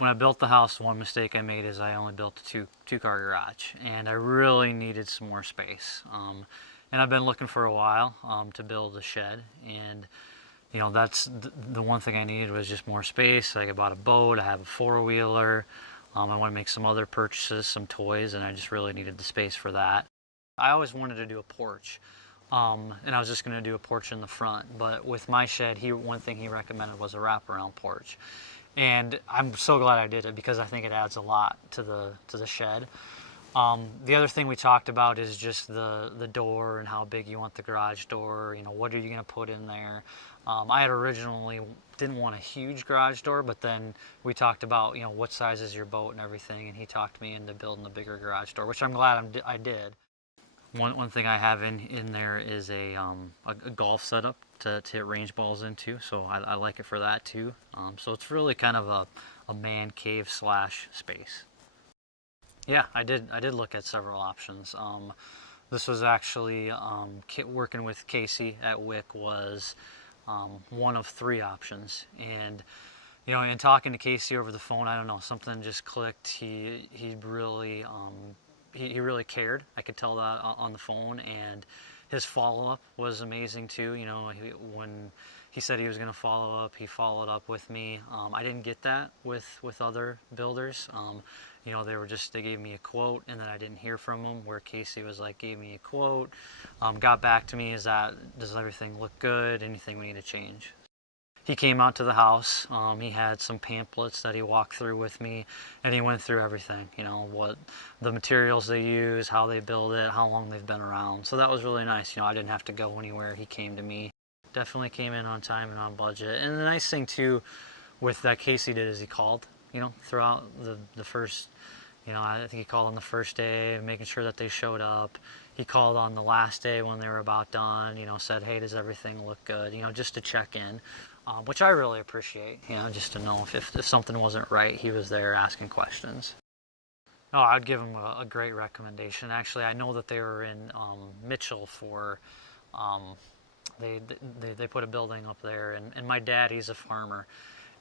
When I built the house, one mistake I made is I only built a two-car garage, and I really needed some more space. And I've been looking for a while to build a shed, and that's the one thing I needed was just more space. Like I bought a boat, I have a four-wheeler, I want to make some other purchases, some toys, and I just really needed the space for that. I always wanted to do a porch, and I was just going to do a porch in the front, but with my shed, one thing he recommended was a wraparound porch. And I'm so glad I did it because I think it adds a lot to the shed. The other thing we talked about is just the door and how big you want the garage door. What are you going to put in there? I had originally didn't want a huge garage door, but then we talked about what size is your boat and everything, and he talked me into building a bigger garage door, which I'm glad I did. One thing I have in there is a golf setup to hit range balls into, so I like it for that too. So it's really kind of a man cave / space. Yeah, I did look at several options. This was actually working with Casey at Wick was one of 3 options, and in talking to Casey over the phone, I don't know, something just clicked. He really he really cared. I could tell that on the phone, and his follow-up was amazing too. When he said he was going to follow up, he followed up with me. I didn't get that with other builders. They gave me a quote, and then I didn't hear from them, where Casey was like, gave me a quote, got back to me, does everything look good? Anything we need to change? He came out to the house. He had some pamphlets that he walked through with me, and he went through everything, what the materials they use, how they build it, how long they've been around. So that was really nice. I didn't have to go anywhere. He came to me. Definitely came in on time and on budget. And the nice thing too with that Casey did is he called, throughout the first, I think he called on the first day, making sure that they showed up. He called on the last day when they were about done, said, hey, does everything look good? Just to check in. Which I really appreciate, just to know if something wasn't right, he was there asking questions. Oh, I'd give him a great recommendation. Actually, I know that they were in Mitchell for, they put a building up there, and my dad, he's a farmer,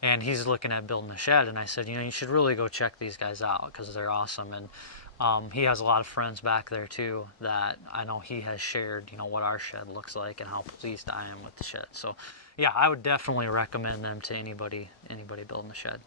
and he's looking at building a shed, and I said, you should really go check these guys out because they're awesome. And he has a lot of friends back there too that I know he has shared, what our shed looks like and how pleased I am with the shed. So yeah, I would definitely recommend them to anybody building a shed.